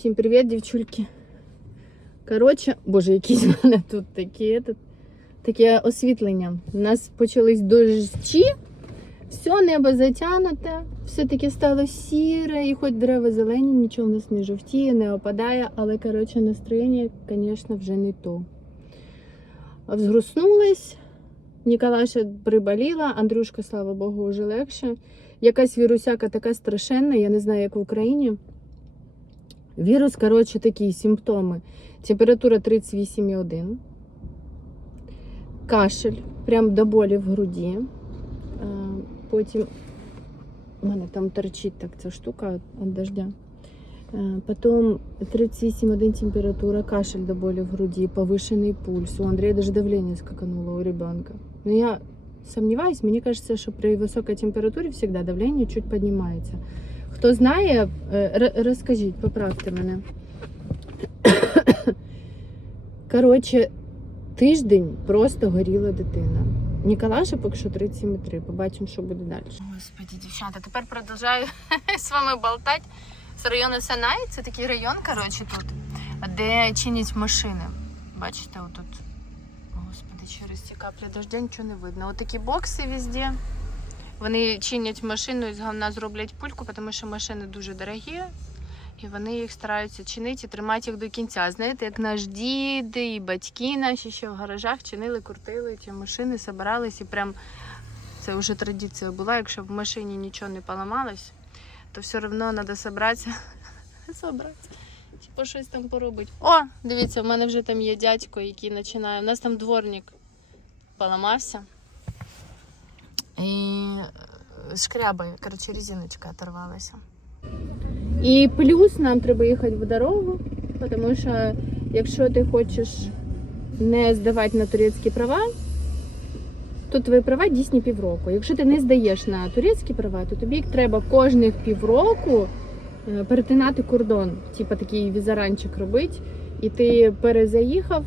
Всім привіт, дівчульки. Коротше, боже, якісь в мене тут такі, таке освітлення. У нас почались дощі, все небо затягнуте, все таке стало сіре, і хоч дерева зелені, нічого в нас не жовтіє, не опадає, але коротше, настроєння, звісно, вже не то. Взгруснулась, Ніколаша приболіла, Андрюшка, слава Богу, вже легше. Якась вірусяка така страшенна, я не знаю, як в Україні. Вірус, коротше, такі симптоми. Температура 38,1. Кашель, прям до болі в груді. Е, Потім у мене там торчить так ця штука від дождя. Е, Потім 38,1 температура, кашель до болі в груді, повышенный пульс. У Андрея даже давление скакануло у ребенка. Но я сомневаюсь, мне кажется, что при высокой температуре всегда давление чуть поднимается. Хто знає, е, розкажіть, поправте мене. Коротше, тиждень просто горіла дитина. Ніколаша поки що 37,3. Побачимо, що буде далі. Господи, дівчата, тепер продовжую з вами болтати з району Санай. Це такий район, коротше, тут, де чинять машини. Бачите, отут. Господи, через ці каплі дождя нічого не видно. Отакі бокси везде. Вони чинять машину і з говна зроблять пульку, тому що машини дуже дорогі. І вони їх стараються чинити і тримати їх до кінця. Знаєте, як наш дід і батьки наші ще в гаражах чинили, крутили ці машини, збирались і прям це вже традиція була. Якщо в машині нічого не поламалось, то все одно треба зібратися. Зібратися. Типу щось там поробити. О, дивіться, в мене вже там є дядько, який починає. У нас там дворник поламався. І е, шкрябає, коротше, резиночка оторвалася. І плюс нам треба їхати в дорогу, тому що якщо ти хочеш не здавати на турецькі права, то твої права дійсні півроку. Якщо ти не здаєш на турецькі права, то тобі треба кожних півроку е, перетинати кордон, типу такий візаранчик робити, і ти перезаїхав,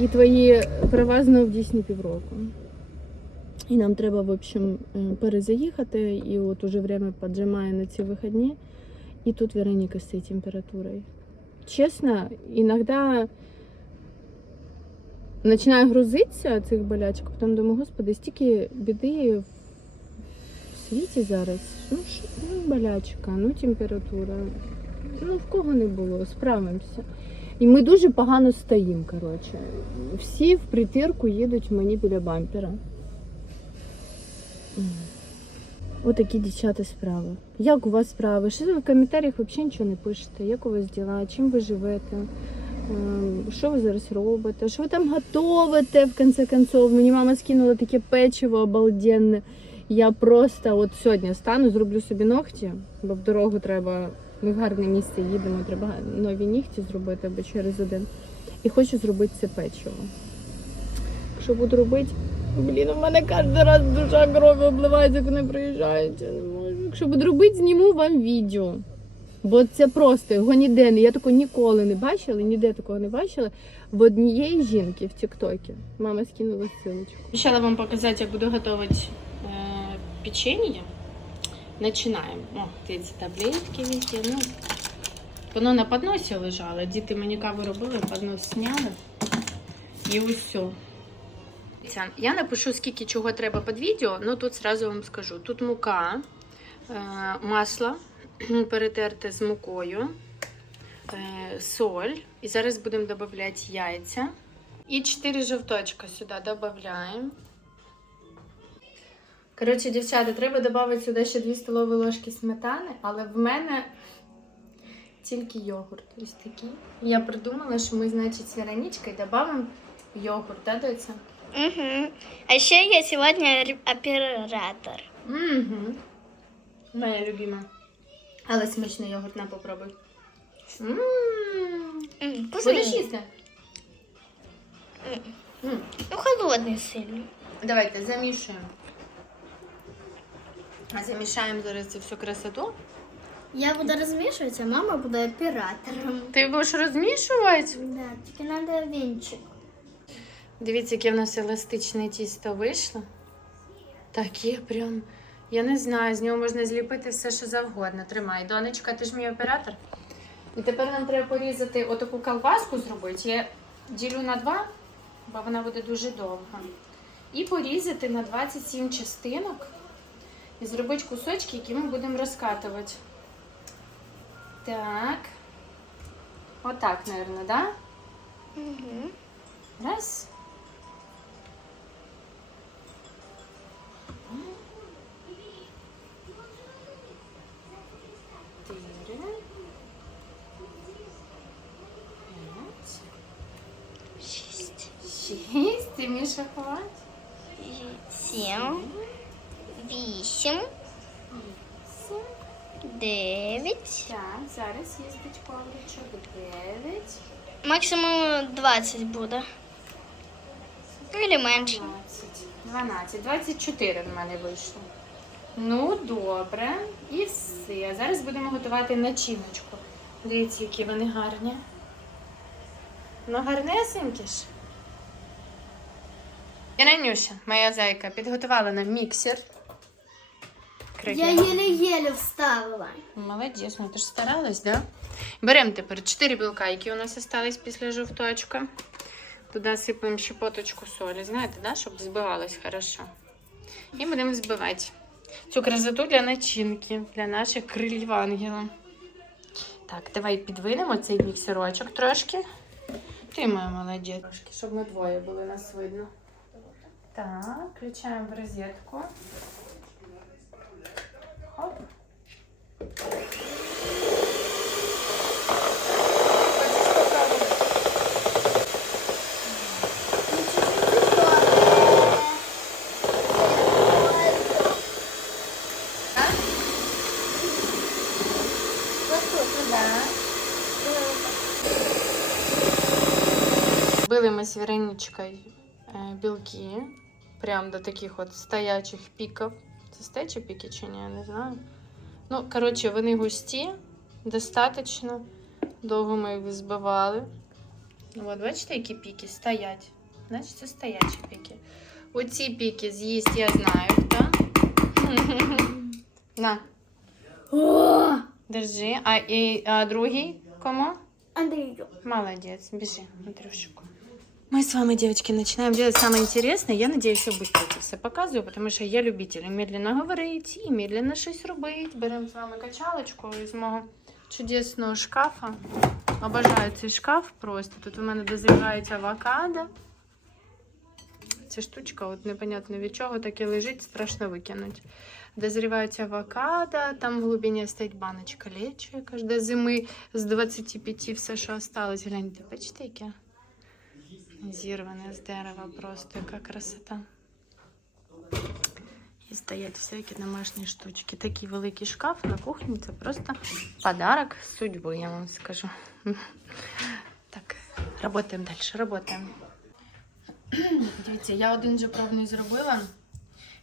і твої права знов дійсні півроку. І нам треба, в общем, е, перезаїхати, і от уже время поджимає на ці вихідні. И тут Вероника с этой температурой. Честно, иногда начинаю грузитися цих болячок, потім думаю, господи, стільки біди в світі зараз. Ну, ну болячка, ну температура. Ну, в кого не було, справимося. І ми дуже погано стоїмо, коротше. Всі в притирку їдуть мені біля бампера. Отакі дівчата справи. Як у вас справи? Що ви в коментарях взагалі нічого не пишете? Як у вас діла? Чим ви живете? Ем, Що ви зараз робите? Що ви там готовите, в кінці концов? Мені мама скинула таке печиво обалденне. Я просто от сьогодні стану, зроблю собі ногті, бо в дорогу треба, ми в гарне місце їдемо, треба нові нігті зробити або через один. І хочу зробити це печиво. Що буду робити? Блін, у мене кожен раз душа кров'ю обливається, коли приїжджають. Я не можу. Якщо буду робити, зніму вам відео. Бо це просто його ніде не. Я такого ніколи не бачила, ніде такого не бачила. В однієї жінки в Тіктокі. Мама скинула ссылочку. Обіцяла вам показати, як буду готувати е, печенье. Починаємо. О, ці таблетки везде. Ну, воно на подносі лежало. Діти мені каву робили, поднос зняли. І ось все. Дивіться, Я напишу, скільки чого треба під відео, ну тут зразу вам скажу. Тут мука, е, масло перетерте з мукою, е, соль. І зараз будемо додавати яйця. І 4 жовточка сюди додаємо. Коротше, дівчата, треба додати сюди ще 2 столові ложки сметани, але в мене тільки йогурт. Ось такий. Я придумала, що ми, значить, з Вероничкою додамо йогурт, да, доця? Угу. А еще я сегодня оператор. Угу. Моя любима. Але смачний йогурт на попробуй. М. Будеш їсти? М. М. Ну, холодный сильно. Давайте замішуємо. Замішаємо зараз цю всю красоту. Я буду размешивать, а мама будет оператором. Ти будеш розмішувати? Да, только надо венчик. Дивіться, яке в нас еластичне тісто вийшло. Таке прям. Я не знаю, з нього можна зліпити все, що завгодно. Тримай, донечка, ти ж мій оператор. І тепер нам треба порізати отаку колбаску зробити. Я ділю на два, бо вона буде дуже довга. І порізати на 27 частинок і зробити кусочки, які ми будемо розкатувати. Так. Отак, мабуть, да? Угу. Раз. Вмієш рахувати? Сім. Вісім. Сім. Дев'ять. Так, зараз їздить ковричок. Дев'ять. Максимум 20 буде. Или менше. 12. 12. 24 в мене вийшло. Ну, добре. І все. Зараз будемо готувати начиночку. Дивіться, які вони гарні. Ну, гарнесенькі ж. Іранюша, моя зайка, підготувала нам міксер. Я еле-еле вставила. Молодець, ну ти ж старалась, да? Беремо тепер 4 білка, які у нас остались після жовточка. Туди сипаємо щепоточку солі, знаєте, да? щоб збивалось хорошо. І будемо збивати цю красоту для начинки, для наших крилів ангела. Так, давай підвинемо цей міксерочок трошки. Ти моя молодець. Трошки, щоб ми двоє були, нас видно. Так, включаємо в розетку. Хоп. Били ми з Віреничкою е, білки. Прям до таких от стоячих піків. Це стечі піки чи ні, я не знаю. Ну, коротше, вони густі, достатньо. Довго ми їх збивали. От, бачите, які піки стоять. Значить, це стоячі піки. Оці піки з'їсть, я знаю, хто. На, О! держи. А, і, а другий кому? Андрію. Молодец, бежи, Андрюшку. Мы с вами, девочки, начинаем делать самое интересное. Я надеюсь, я быстро это все показываю, потому что я любитель і медленно говорити і медленно щось робити. Беремо з вами качалочку із мого чудесного шкафа. Обожаю цей шкаф просто. Тут у мене дозрівають авокадо. Ця штучка, от непонятно від чого, таке лежить, страшно викинути. Дозрівають авокадо, там в глибині стоїть баночка лечо, яка ж до зими з 25 все, що осталось. Гляньте, бачите, яке? Зірване з дерева просто, яка красота. І стоять всякі домашні штучки. Такий великий шкаф на кухні це просто подарок судьби, я вам скажу. Так, працюємо далі, працюємо. Дивіться, я один же пробний зробила.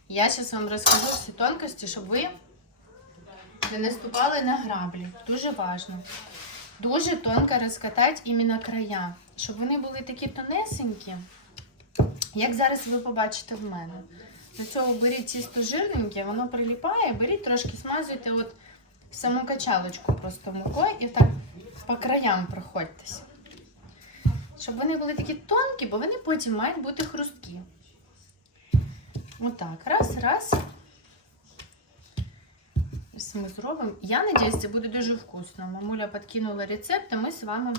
Я зараз вам розкажу всі тонкості, щоб ви не наступали на граблі. Дуже важливо. Дуже тонко розкатати іменно края, щоб вони були такі тонесенькі, як зараз ви побачите в мене. До цього беріть тісто жирненьке, воно приліпає, беріть трошки смазуйте от саму качалочку просто мукою і так по краям проходьтесь. Щоб вони були такі тонкі, бо вони потім мають бути хрусткі. Отак, раз, раз. Ми зробимо. Я надіюсь, це буде дуже вкусно. Мамуля підкинула рецепт, а ми з вами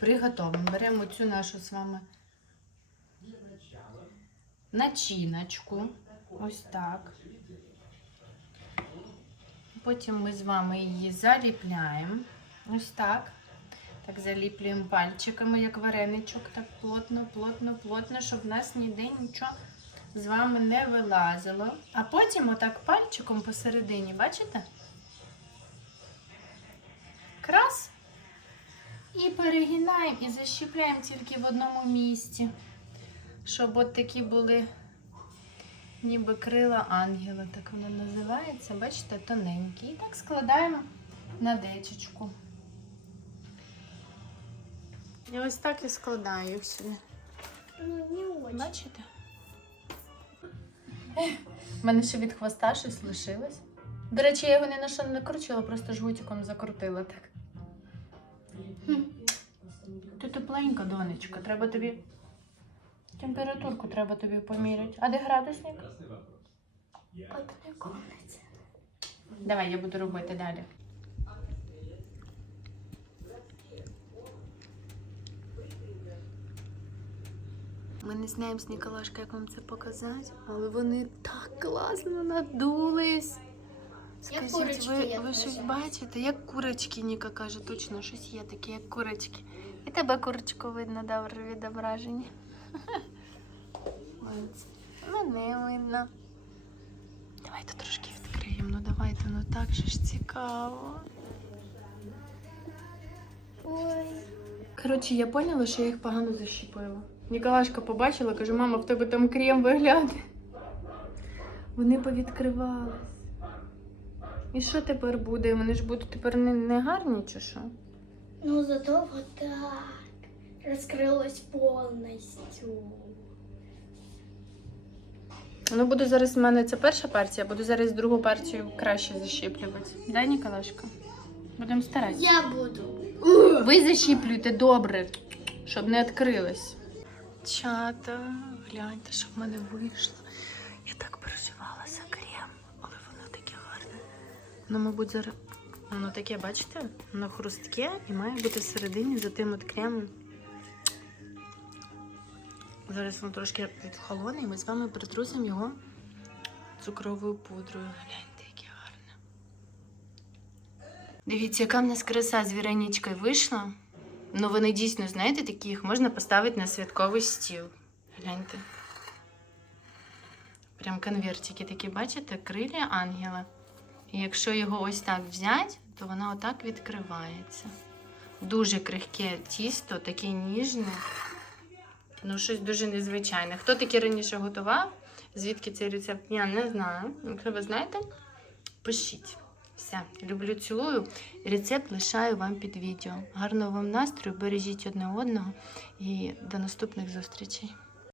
приготовимо. Беремо цю нашу з вами начиночку. Ось так. Потім ми з вами її заліпляємо. Ось так. Так заліплюємо пальчиками, як вареничок, так плотно, плотно, плотно, щоб в нас ніде нічого з вами не вилазило. А потім отак пальчиком посередині, бачите? Крас. І перегинаємо і защіпляємо тільки в одному місці, щоб от такі були ніби крила ангела, так воно називається. Бачите, тоненькі. І так складаємо на дечечку. І ось так і складаю їх сюди. Ну, не очень. Бачите? У мене ще від хвоста щось лишилось. До речі, я його ні на що не накручила, просто жгутиком закрутила так. Ти тепленька, донечка. Треба тобі. Температурку треба тобі поміряти. А де градусник? Комнате. Давай, я буду робити далі. Ми не знаємо з Ніколашкою, як вам це показати, але вони так класно надулись. Скажіть, курочки, ви, ви щось бачите? Як курочки, Ніка каже, точно щось є таке, як курочки. І тебе курочку видно добре відображення. Мене видно. Давайте трошки відкриємо. Ну давайте, ну так же ж цікаво. Ой. Коротше, я поняла, що я їх погано защіпила. Ніколашка побачила, каже, мама, в тебе там крем виглядає. Вони повідкривались. І що тепер буде? Вони ж будуть тепер не, не гарні чи що? Ну зато вот так раскрылась полностью. Ну, буду зараз в мене це перша партія, буду зараз другу партію краще защіплювати. Да, Ніколашка? Будемо старатися. Я буду. Ви защіплюйте добре, щоб не відкрилось. Чата, гляньте, що в мене вийшло. Я так переживала за крем, але воно таке гарне. Ну, мабуть, зараз воно таке, бачите? Воно хрустке і має бути всередині за тим от кремом. Зараз воно трошки відхолоне, і ми з вами притрусимо його цукровою пудрою. Гляньте, яке гарне. Дивіться, яка в нас краса з Віронічкою вийшла. Ну, вони дійсно, знаєте, такі їх можна поставити на святковий стіл. Гляньте. Прям конвертики такі, бачите, крилля ангела. І якщо його ось так взяти, то воно отак відкривається. Дуже крихке тісто, таке ніжне. Ну, щось дуже незвичайне. Хто таке раніше готував? Звідки цей рецепт? Я не знаю. Якщо ви знаєте, пишіть. Все, люблю, цілую. Рецепт лишаю вам під відео. Гарного вам настрою, бережіть одне одного і до наступних зустрічей.